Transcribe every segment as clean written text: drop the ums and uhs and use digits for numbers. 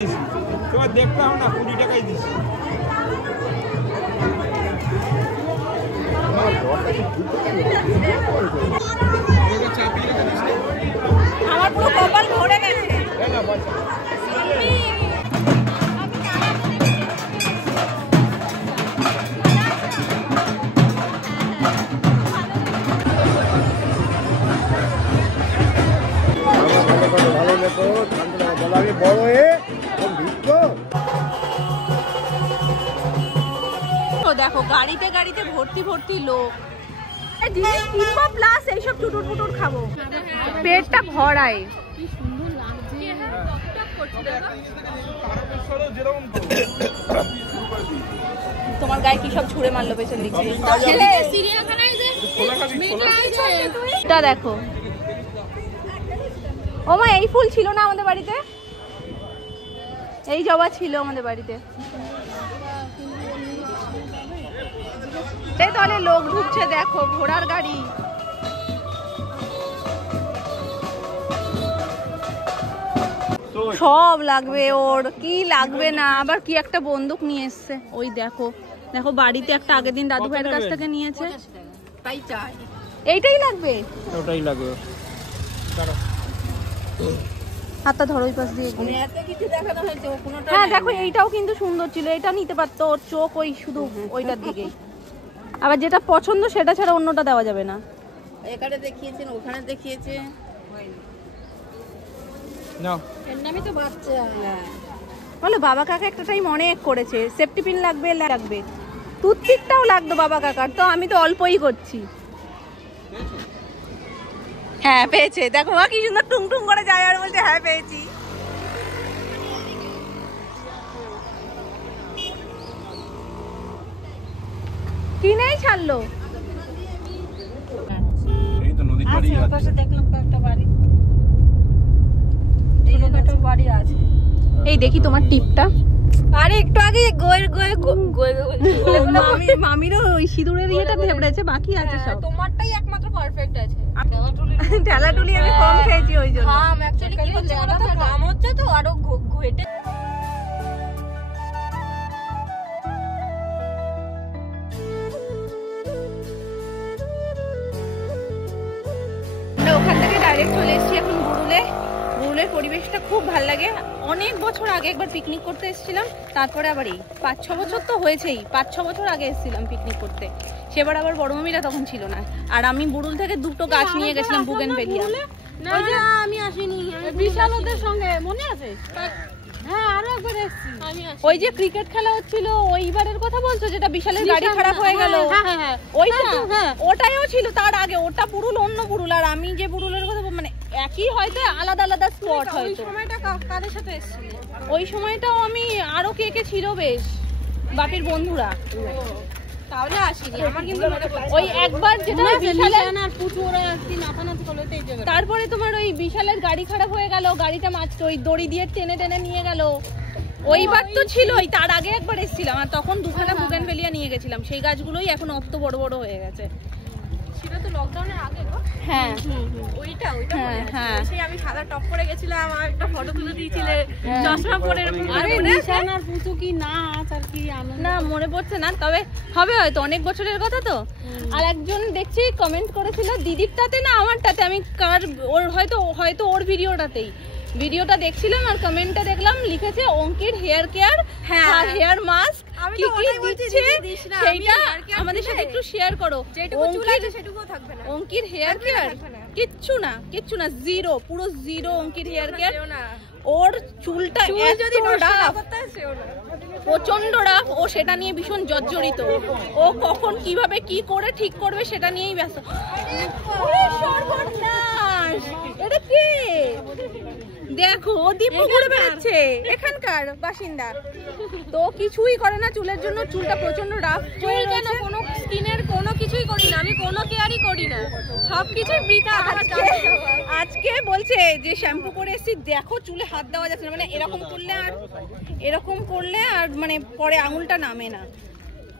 তোমার দেখতে হবে না 20 টাকাই দিছি। আমার পুরো কপাল ভরে গেছে। দেখো গাড়িতে গাড়িতে ভর্তি ভর্তি লোক, জিনিস কিনবো প্লাস এইসব চুটুর পুটুর খাবো, পেটটা ভরায়। তোমার গায়ে কি সব ছুঁড়ে মারলো পেছন দিকে? দেখো ও মা, এই ফুল ছিল না আমাদের বাড়িতে, এই জবা ছিল আমাদের বাড়িতে। এই তাহলে লোক ঢুকছে দেখো, ঘোড়ার গাড়ি। সব লাগবে ওর, কি লাগবে না। আবার কি একটা বন্দুক নিয়ে এসছে, ওই দেখো দেখো বাড়িতে একটা আগের দিন দাদু ভাইয়ের কাছ থেকে নিয়েছে। তাই চাই এইটাই লাগবে, ওটাই লাগবে। হাতটা ধরো ওই পাশ দিয়ে। হ্যাঁ দেখো এইটাও কিন্তু সুন্দর ছিল, এটা নিতে পারতো। ওর চোখ ওই শুধু ওইটার দিকেই। আবার যেটা পছন্দ সেটা ছাড়া অন্যটা দেওয়া যাবে না। এখানে দেখিয়েছেন, ওখানে দেখিয়েছে। নাও এর নামই তো বাচ্চা। বলো বাবা কাকা একটা টাইম অনেক করেছে। সেফটি পিন লাগবে, লাগবে টুথপিকটাও লাগতো বাবা কাকার, তো আমি তো অল্পই করছি। হ্যাঁ পেয়েছে, দেখো মা কি সুন্দর টুং টুং করে যায় আর বলছে হ্যাঁ পেয়েছি। কিনেই ছাড়লো। এই তো নদীর পাড়ে আছে। পাশে দেখলাম একটা বাড়ি, ছোটখাটো বাড়ি আছে। এই দেখি তোমার টিপটা। আরে একটু আগে মামিরও ওই সিঁদুরের ইয়েটা ধেবড়েছে, বাকি আছে সব। তোমারটাই একমাত্র পারফেক্ট আছে। ঠেলাটুলি আমি কম খেয়েছি ওই জন্য। হ্যাঁ অ্যাকচুয়ালি কি হচ্ছে বলো তো, দাম হচ্ছে তো আরো ঘেটে। ওখান থেকে ডাইরেক্ট চলে এসেছি এখন বুড়ুলে। বুড়ুলের পরিবেশটা খুব ভালো লাগে। অনেক বছর আগে একবার পিকনিক করতে এসেছিলাম, তারপরে আবার এই 5-6 বছর তো হয়েছেই, 5-6 বছর আগে এসেছিলাম পিকনিক করতে। সেবার আবার বড় মামিরা তখন ছিল না। আর আমি বুড়ুল থেকে 2টো গাছ নিয়ে গেছিলাম বুগেনভেলিয়া। আমি আসিনি, বিশাল ওদের সঙ্গে মনে আছে? হ্যাঁ আরো একবার এসেছি। ওই যে ক্রিকেট খেলা হচ্ছিল ওইবারের কথা বলছো, যেটা বিশালের গাড়ি খারাপ হয়ে গেল? ওইটা ওটাইও ছিল তার আগে। ওটা বুড়ুল অন্য বুড়ুল, আর আমি যে বুড়ুলের কথা মানে একই, হয়তো আলাদা আলাদা স্পট। হয়তো সময়টা কাদের সাথে এসেছিল? ওই সময়টাও আমি আরো কে কে ছিল বেশ, বাপির বন্ধুরা। তাহলে আসিনি আমার, কিন্তু ওই একবার যেটা বিশালের আর পুচু ওরা আসি নাফানাফি করতে এই জায়গা। তারপরে তোমার ওই বিশালের গাড়ি খারাপ হয়ে গেল, গাড়িটা মাঝকে ওই দড়ি দিয়ে টেনে টেনে নিয়ে গেল। ওইবার তো ছিলই, তার আগে একবার এসেছিলাম, আর তখন 2খানা বুগেনভেলিয়া নিয়ে গেছিলাম। সেই গাছগুলোই এখন অত বড় বড় হয়ে গেছে। সেটা তো লকডাউনের আগে গো। হ্যাঁ ওইটা হ্যাঁ, সেই আমি সাদা টপ পরে গেছিলাম, আর একটা ফটো তুলে দিয়েছিলে চশমা পরে। আরে নিশান আর পুচু কি নাচ আর কি আনন্দ, না মনে পড়ছে না, তবে হবে হয়তো, অনেক বছরের কথা তো। আর একজন দেখছি কমেন্ট করেছিল দিদিরটাতে না আমারটাতে, আমি কার ওর হয়তো ওর ভিডিওটা দেখছিলাম, আর কমেন্টটা দেখলাম লিখেছে অঙ্কির হেয়ার কেয়ার আর হেয়ার মাস্ক কি কি দিচ্ছে সেইটা আমাদের সাথে একটু শেয়ার করো। যেটুকু চুল আছে সেটুকুও থাকবে না অঙ্কির হেয়ার কেয়ার, কিচ্ছু না, জিরো, পুরো জিরো অঙ্কির হেয়ার কেয়ার। ওর চুলটা যদি রাফ, প্রচন্ড রাফ, ও সেটা নিয়ে ভীষণ জর্জরিত। ও কখন কিভাবে কি করে ঠিক করবে সেটা নিয়েই ব্যস্ত। সর্বনাশ, এটা কি দেখো, দীপু ঘুরে বেড়াচ্ছে, এখানকার বাসিন্দা তো কিছুই করে না চুলের জন্য। চুলটা প্রচন্ড রাফ। চুল কেন, কোনো স্কিনের কোনো কিছুই করি না আমি, কোনো কেয়ারই করি না, সবকিছুই বৃথা। আজকে বলছে যে শ্যাম্পু করে এসেছি, দেখো চুলে হাত দেওয়া যাচ্ছে না, মানে এরকম করলে আর মানে পরে আঙুলটা নামে না।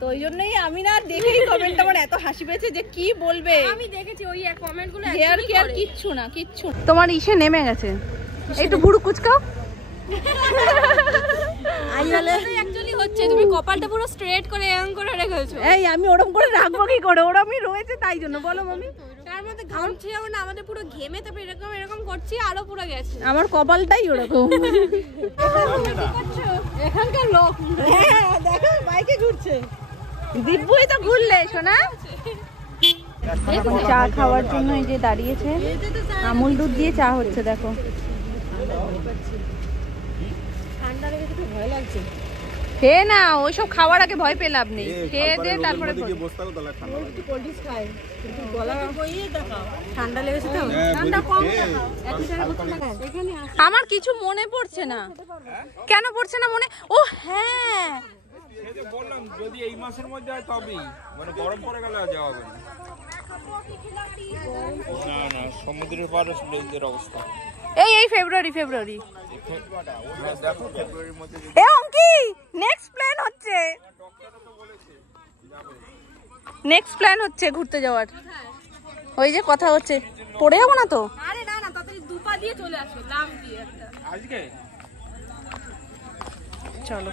তো ওই জন্যই আমি না দেখেই কমেন্ট আমার এত হাসি পেয়েছে যে কি বলবে। আমি দেখেছি ওই কমেন্টগুলো, হেয়ার কেয়ার কিচ্ছু না। তোমার ইসে নেমে গেছে, একটু ভুরু কুচকাও। অ্যাকচুয়ালি হচ্ছে তুমি কপালটা পুরো স্ট্রেট করে এরকম করে রেখেছো। এই আমি ওরকম করে রাখবো কি করে, ওরমই রয়েছে তাই জন্য। বলো মামি। তার মধ্যে ঘামছে যেমন আমাদের পুরো ঘেমে, তারপরে এরকম এরকম করছি আরো পুরো গেছে। আমার কপালটাই ওরকম। এখানকার লোক দেখো বাইকে ঘুরছে। দিব্যই তো ঘুরলে শোনা। চা খাওয়ার জন্য এই যে দাঁড়িয়েছে, আমুল দুধ দিয়ে চা হচ্ছে দেখো। ঠান্ডা লেগেছে তো ভয় লাগছে। খেয়ে না, ওইসব খাওয়ার আগে ভয় পেয়ে লাভ নেই, খেয়ে দে তারপরে একটু কোল্ড ড্রিঙ্কস খাই, কিন্তু গলা বইয়ে দেখাও। ঠান্ডা লেগেছে তো, ঠান্ডা কম দেখাও। এক লিটারের বোতল দেখাও। এখানে আমার কিছু মনে পড়ছে না। কেন পড়ছে না মনে? ও হ্যাঁ, বললাম যদি এই মাসের মধ্যে হয় তবেই, মানে গরম পড়ে গেলে আর যাওয়া হবে না। না না, সমুদ্রের পাড়ে লেকদের অবস্থা। এই ফেব্রুয়ারি দেখো ফেব্রুয়ারির মধ্যে এ অঙ্কি নেক্সট প্ল্যান হচ্ছে ঘুরতে যাওয়ার। ওই যে কথা হচ্ছে, পড়ে যাবো না তো? আরে না না, তাড়াতাড়ি দুপা দিয়ে চলে আসো, লাভ দিয়ে একটা। আজকে চলো।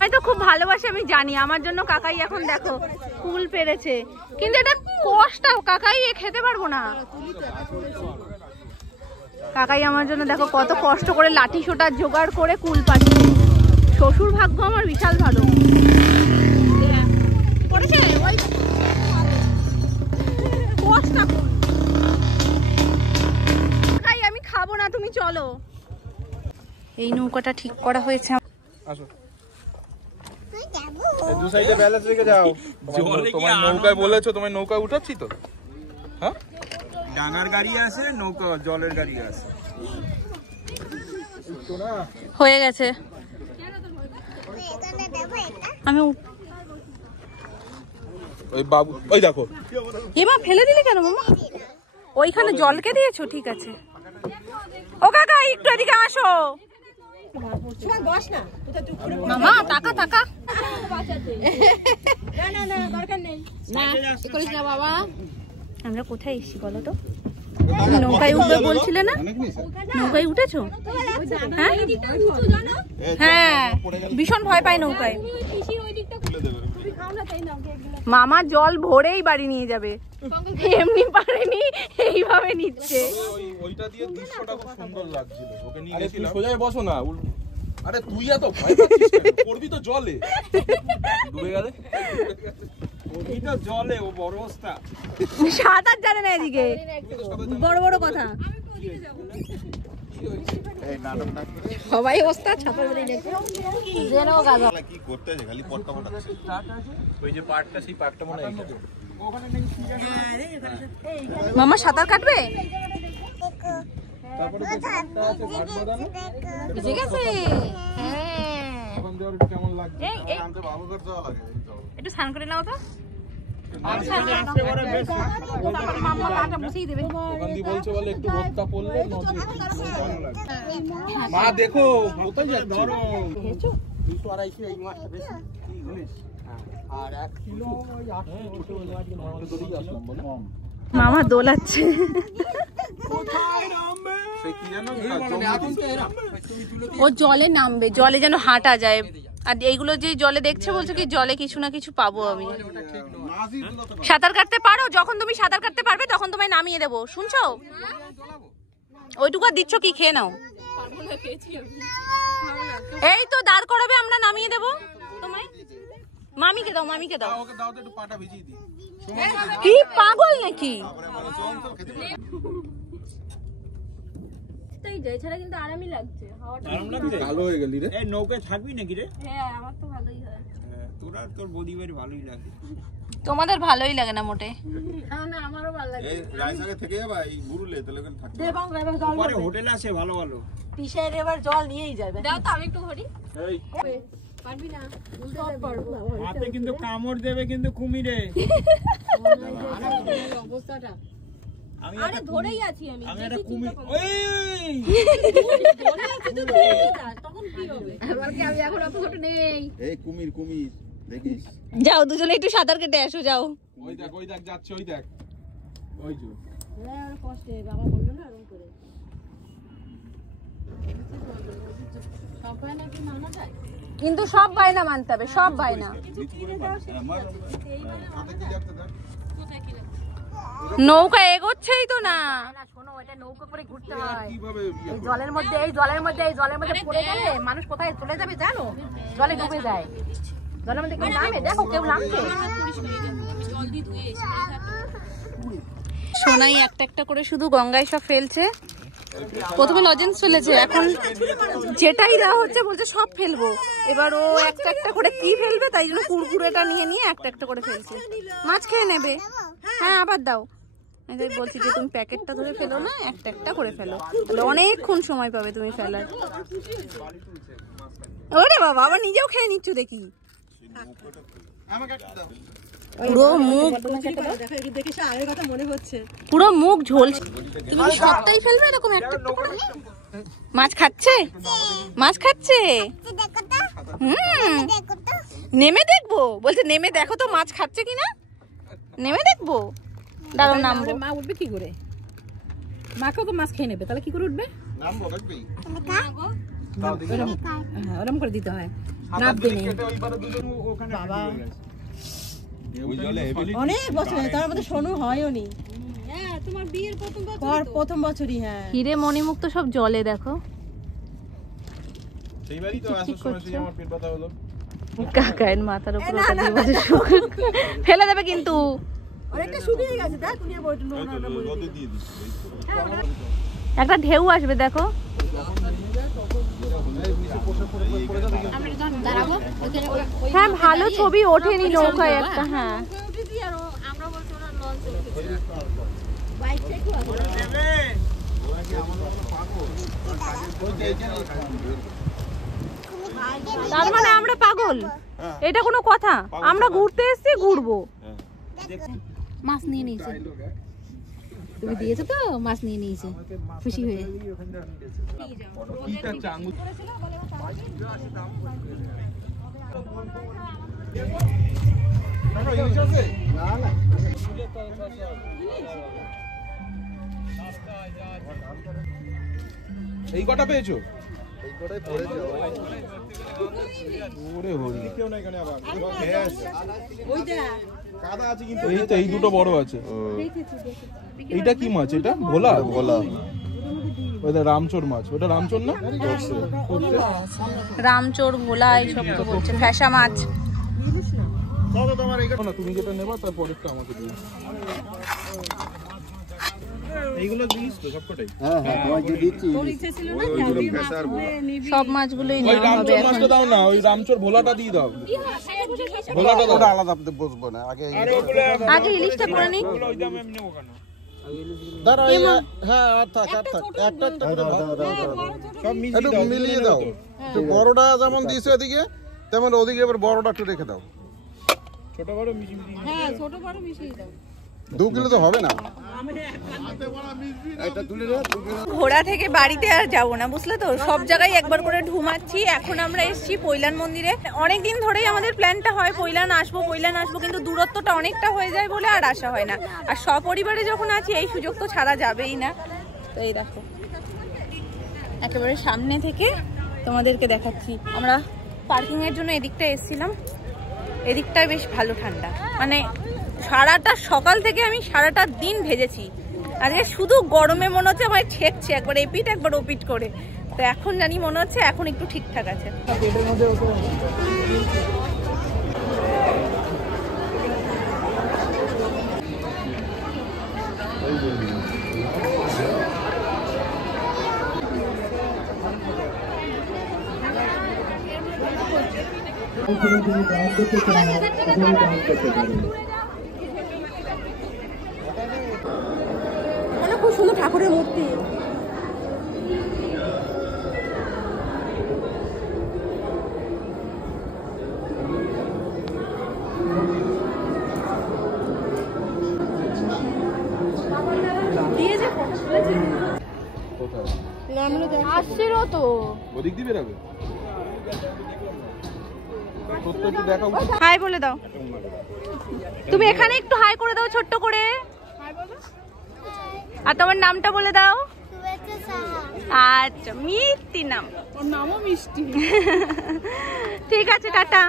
আমি তো খুব ভালোবাসি, আমি জানি। আমার জন্য কাকাই এখন দেখো কুল পেরেছে, কিন্তু এটা কষ্ট, কাকাই খেতে পারবো না। কাকাই আমার জন্য দেখো কত কষ্ট করে লাঠি সোটার জোগাড় করে কুল পাচ্ছে। শ্বশুর ভাগ্য আমার বিশাল ভালো। কাকাই আমি খাবো না, তুমি চলো। এই নৌকাটা ঠিক করা হয়েছে। আসো, দু সাইডে ব্যালেন্স রেখে যাও। তোমার নৌকায় বলেছো, তোমার নৌকায় উঠাচ্ছি তো। হ্যাঁ, ডাঙার গাড়ি আছে, নৌকা জলের গাড়ি আছে। হয়ে গেছে। আমি ওই বাবু, ওই দেখো। এমা ফেলে দিলি কেন মামা? ওইখানে জলকে দিয়েছো, ঠিক আছে। ও কাকা একটু এদিকে আসো। মামা টাকা টাকা বাবা, আমরা কোথায় এসেছি বলো তো? নৌকায় উঠবে বলছিলে না? নৌকায় উঠেছো? হ্যাঁ, ভীষণ ভয় পায় নৌকায়। মামা জল ভরেই বাড়ি নিয়ে যাবে, এমনি পারেনি, এইভাবে নিচ্ছে। ওইটা দিয়ে দৃশ্যটা খুব সুন্দর লাগছিল, ওকে নিয়ে গেছিলাম। সোজাই বসো না। আরে তুই এত ভয় পাচ্ছিস কেন? পড়বি তো জলে, ডুবে গেলে। পড়বি তো জলে, ও বড় অবস্থা। সাঁতার জানে না এদিকে, বড় বড় কথা। সবাই অবস্থা ছাতার বাড়ি দেখে কি করতে আছে, খালি পটকা পটাচ্ছে। ওই যে পার্কটা, সেই পার্কটা মনে হয় এইটা। মামা সাঁতার কাটবে? তারপরে যে ঘাটটা আছে, ঘাট বাঁধানো। বুঝে গেছে। ওখান দিয়ে আর একটু কেমন লাগছে? আমাদের বাবুঘর যাওয়া লাগে। একটু স্নান করে নাও তো। ওখান দিয়ে বলছে বলে একটু রোদটা পড়লে নদী ভালো লাগে। মা দেখো কোথায় যাচ্ছে, ধরো 200-250 এই মাছটা বেশি কি জানিস, আর 1 কিলো ওই 800 ধরেই আসলাম বলে। মামা দোলাচ্ছে। সে কি জানো, ও জলে নামবে, জলে যেন হাঁটা যায়। আর এইগুলো যে জলে দেখছে, বলছে কি জলে কিছু না কিছু পাবো আমি। সাঁতার কাটতে পারো? যখন তুমি সাঁতার কাটতে পারবে তখন তোমায় নামিয়ে দেবো, শুনছো? ওইটুকু আর দিচ্ছ কি, খেয়ে নাও। এই তো দাঁড় করাবে, আমরা নামিয়ে দেবো তোমায়। মামিকে দাও, মামিকে দাও। ওকে দাও তো একটু পাটা ভিজিয়ে দিই। কি পাগল নাকি? এছাড়া কিন্তু আরামই লাগছে, হাওয়াটা আরাম লাগছে, ভালো হয়ে গেলি রে। এই নৌকায় থাকবি নাকি রে? হ্যাঁ আমার তো ভালোই হয়। তোরা তোর বদিবাড়ি ভালোই লাগে। তোমাদের ভালোই লাগে না মোটে। না আমারও ভালো লাগে। এই রাইসাকে থেকে যাবা, এই গুরুলে তাহলে ওখানে থাকবে। পরে হোটেল আছে ভালো ভালো। পিসাইর এবার জল নিয়েই যাবে। দাও তো আমি একটু ধরি। এই পারবি না? সব পারবো। হাতে কিন্তু কামড় দেবে কিন্তু কুমিরে। অবস্থাটা আমি আরে ধরেই আছি আমি। আমি একটা কুমির। এই ধরে আছি তো, ধরেই যা, তখন কি হবে? আবার কি আমি এখন অত ছোট নেই। এই কুমির কুমির দেখিস। যাও দুজনে একটু সাঁতার কেটে আসো, যাও। ওই দেখ যাচ্ছে, ওই দেখ, ওই যে। হ্যাঁ কষ্টে বাবা বললো না এরকম করে। কিন্তু সব বায়না মানতে হবে, সব বায়না। নৌকা এগোচ্ছেই তো না। শোনো, এটা নৌকা করে ঘুরতে হয় এই জলের মধ্যে, এই জলের মধ্যে, এই জলের মধ্যে পড়ে গেলে মানুষ কোথায় চলে যাবে জানো? জলে ডুবে যায়। জলের মধ্যে কেউ নামে? দেখো কেউ নামছে। সোনাই একটা একটা করে শুধু গঙ্গায় সব ফেলছে। প্রথমে লজেন্স ফেলেছে, এখন যেটাই দেওয়া হচ্ছে বলছে সব ফেলবো। এবার ও একটা একটা করে কি ফেলবে, তাই জন্য কুরকুরেটা নিয়ে নিয়ে একটা একটা করে ফেলছে। মাছ খেয়ে নেবে। হ্যাঁ, আবার দাও। আমি বলছি যে তুমি প্যাকেটটা ধরে ফেলো না, একটা একটা করে ফেলো, তাহলে অনেকক্ষণ সময় পাবে তুমি ফেলার। ওরে বাবা, আবার নিজেও খেয়ে নিচ্ছ দেখি। পুরো মুখ পুরো মুখ ঝোলছে। তুমি কি সবটাই ফেলবে এরকম একটা একটা করে? মাছ খাচ্ছে, মাছ খাচ্ছে। নেমে দেখবো বলছে, নেমে দেখো তো মাছ খাচ্ছে কিনা, নেমে দেখবো। দাঁড়াও, নামবো। মা উঠবে কি করে? মাকেও তো মাছ খেয়ে নেবে, তাহলে কি করে উঠবে? হ্যাঁ, ওরকম করে দিতে হয়। নামবে নেই বাবা, অনেক বছর তার মধ্যে শোনো হয়ও নি। হ্যাঁ, তোমার বিয়ের প্রথম বছরই। হ্যাঁ, হিরে মণিমুক্ত সব জলে দেখো। সেইবারই তো আসার সময় সেই আমার পেট ব্যথা হলো। কাকায়ের মাথার উপর ওটা দিয়ে বসে ফেলে দেবে কিন্তু। অনেকটা শুকিয়ে গেছে, দেখ তুমি রোদে দিয়ে দিচ্ছি। একটা ঢেউ আসবে দেখো। হ্যাঁ, ভালো ছবি ওঠেনি নৌকায় একটা। হ্যাঁ, তার মানে আমরা পাগল? এটা কোনো কথা? আমরা ঘুরতে এসেছি, ঘুরবো। মাছ নিয়ে নিয়েছে, তুমি দিয়েছো তো, মাছ নিয়ে নিয়েছে খুশি হয়ে। এই কটা পেয়েছো? এই তো, এই দুটো বড় আছে। এইটা কি মাছ? এটা ভোলা। ওটা রামচোর মাছ। ওটা রামচোর না? রামচোর, ভোলা এইসব তো বলছে। ফ্যাসা মাছ। তুমি যেটা নেবা তার পরেরটা আমাকে দিও। এইগুলো জিনিস তো সবকটাই। হ্যাঁ হ্যাঁ, তোমাকে দিচ্ছি। সব মাছগুলোই নেওয়া হবে এখন। মাছটা দাও না, ওই রামচোর ভোলাটা দিয়ে দাও। ভোলাটা দাও। ওটা আলাদা বসবো না, আগে আগে ইলিশটা করে নিই। দাঁড়া। হ্যাঁ, আর থাক আর থাক, একটা একটা করে একটু মিলিয়ে দাও। তো বড়টা যেমন দিয়েছো এদিকে, তেমন ওদিকে এবার বড়টা একটু রেখে দাও। ছোট বড় মিশিয়ে দিই। হ্যাঁ, ছোট বড় মিশিয়ে দাও। 2 কিলো তো হবে না। ঘোড়া থেকে বাড়িতে আর যাবো না, বুঝলে তো? সব জায়গায় একবার করে ঢুমাচ্ছি। এখন আমরা এসেছি পৈলান মন্দিরে। অনেকদিন ধরেই আমাদের প্ল্যানটা হয় পৈলান আসবো, কিন্তু দূরত্বটা অনেকটা হয়ে যায় বলে আর আসা হয় না। আর সপরিবারে যখন আছি এই সুযোগ তো ছাড়া যাবেই না। তো এই দেখো, একেবারে সামনে থেকে তোমাদেরকে দেখাচ্ছি। আমরা পার্কিং এর জন্য এদিকটা এসেছিলাম। এদিকটায় বেশ ভালো ঠান্ডা, মানে সারাটা সকাল থেকে আমি সারাটা দিন ভেজেছি। আজকে শুধু গরমে মনে হচ্ছে আমার ছেঁকছে, একবার এপিট একবার ওপিট করে। তো এখন জানি মনে হচ্ছে এখন একটু ঠিকঠাক আছে। খুব সুন্দর ঠাকুরের মূর্তি। আসছিল তো ওদিক দিয়ে বেরাবে। হাই বলে দাও। তুমি এখানে একটু হাই করে দাও ছোট্ট করে। আর তোমার নামটা বলে দাও। আচ্ছা মিষ্টি নাম, ওর নামও মিষ্টি। ঠিক আছে টাটা।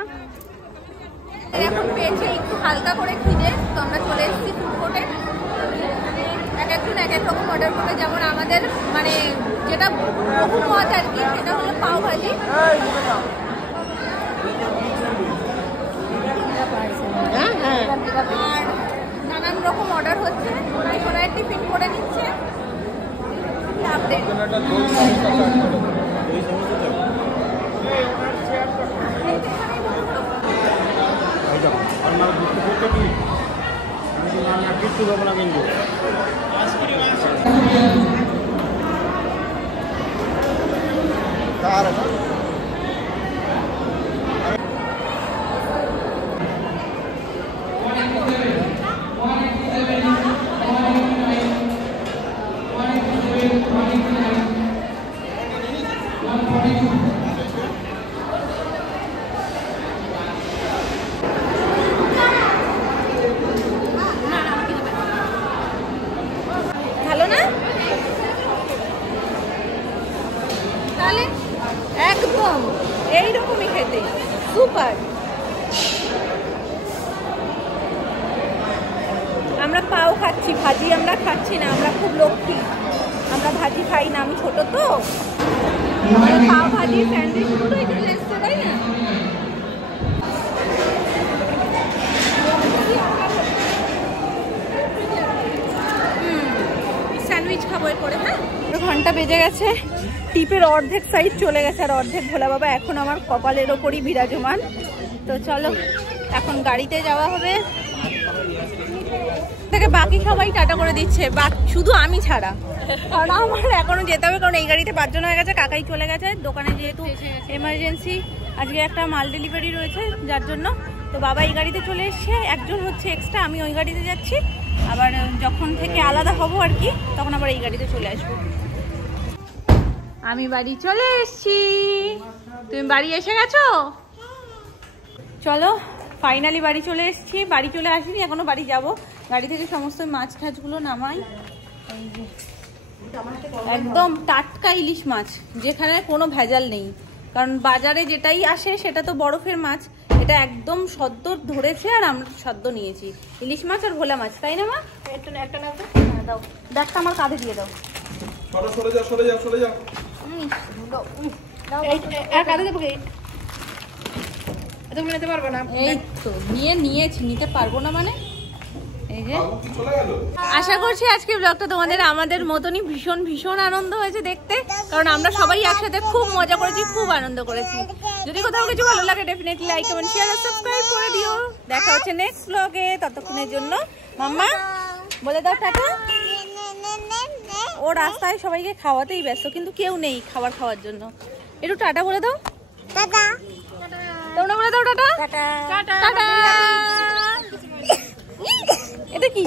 এখন পেয়েছে একটু হালকা করে খিদে, তো আমরা চলে এসেছি ফুড কোর্টে। এক একজন এক এক রকম অর্ডার করবে, যেমন আমাদের মানে যেটা বহু মত আর কি, সেটা হলো পাও ভাজি। আর নানান রকম অর্ডার হচ্ছে, ওরা টিফিন করে নিচ্ছে। আপডেট কিছু দেবো না কিন্তু ভালো না? তাহলে একদম এইরকমই খেতে সুপার। আমরা পাও খাচ্ছি, ভাজি আমরা খাচ্ছি না, আমরা খুব লক্ষ্মী, আমরা ভাজি খাই না, আমি ছোট তো। পাও ভাজি স্যান্ডউইচ গুলো এখানে এসছে তাই না? স্যান্ডউইচ খাবো এরপরে। হ্যাঁ, ঘন্টা বেজে গেছে, টিপের অর্ধেক সাইড চলে গেছে আর অর্ধেক ভোলা বাবা এখন আমার কপালের ওপরই বিরাজমান। তো চলো এখন গাড়িতে যাওয়া হবে। থেকে বাকি সবাই টাটা করে দিচ্ছে, শুধু আমি ছাড়া, কারণ আমার এখনো যেতে হবে, কারণ এই গাড়িতে 5 জন হয়ে গেছে। কাকাই চলে গেছে দোকানে, যেহেতু এমার্জেন্সি আজকে একটা মাল ডেলিভারি রয়েছে যার জন্য। তো বাবা এই গাড়িতে চলে এসছে, একজন হচ্ছে এক্সট্রা, আমি ওই গাড়িতে যাচ্ছি। আবার যখন থেকে আলাদা হব আর কি, তখন আবার এই গাড়িতে চলে আসবো। আমি বাড়ি চলে এসছি, তুমি বাড়ি এসে গেছো? চলো ফাইনালি বাড়ি চলে এসছি। বাড়ি চলে আসিনি এখনো, বাড়ি যাব। গাড়ি থেকে সমস্ত মাছ ঠাছগুলো নামাই। এই যে একদম টাটকা ইলিশ মাছ, যেখানে কোনো ভেজাল নেই, কারণ বাজারে যেটাই আসে সেটা তো বরফের মাছ। এটা একদম সদ্য ধরেছে আর আমরা সদ্য নিয়েছি ইলিশ মাছ আর ভোলা মাছ, তাই না মা? একটা নাও তো, দাও ব্যাগটা আমার কাঁধে দিয়ে দাও। সরে যাও সরে যাও সরে যাও। এই তো নিয়েছি, নিতে পারবো না মানে? এই যে আশা করছি আজকে ব্লগটা তোমাদের আমাদের মতনই ভীষণ ভীষণ আনন্দ হয়েছে দেখতে, কারণ আমরা সবাই একসাথে খুব মজা করেছি, খুব আনন্দ করেছি। যদি কোথাও কিছু ভালো লাগে ডেফিনেটলি লাইক কমেন্ট শেয়ার আর সাবস্ক্রাইব করে দিও। দেখা হচ্ছে নেক্সট ব্লগে, ততক্ষণের জন্য মাম্মা বলে দাও টাটা। ও রাস্তায় সবাইকে খাওয়াতেই ব্যস্ত, কিন্তু কেউ নেই খাওয়ার জন্য। একটু টাটা বলে দাও। টাটা, তোমরা বলে দাও টাটা। Tata, tata. এটা কি?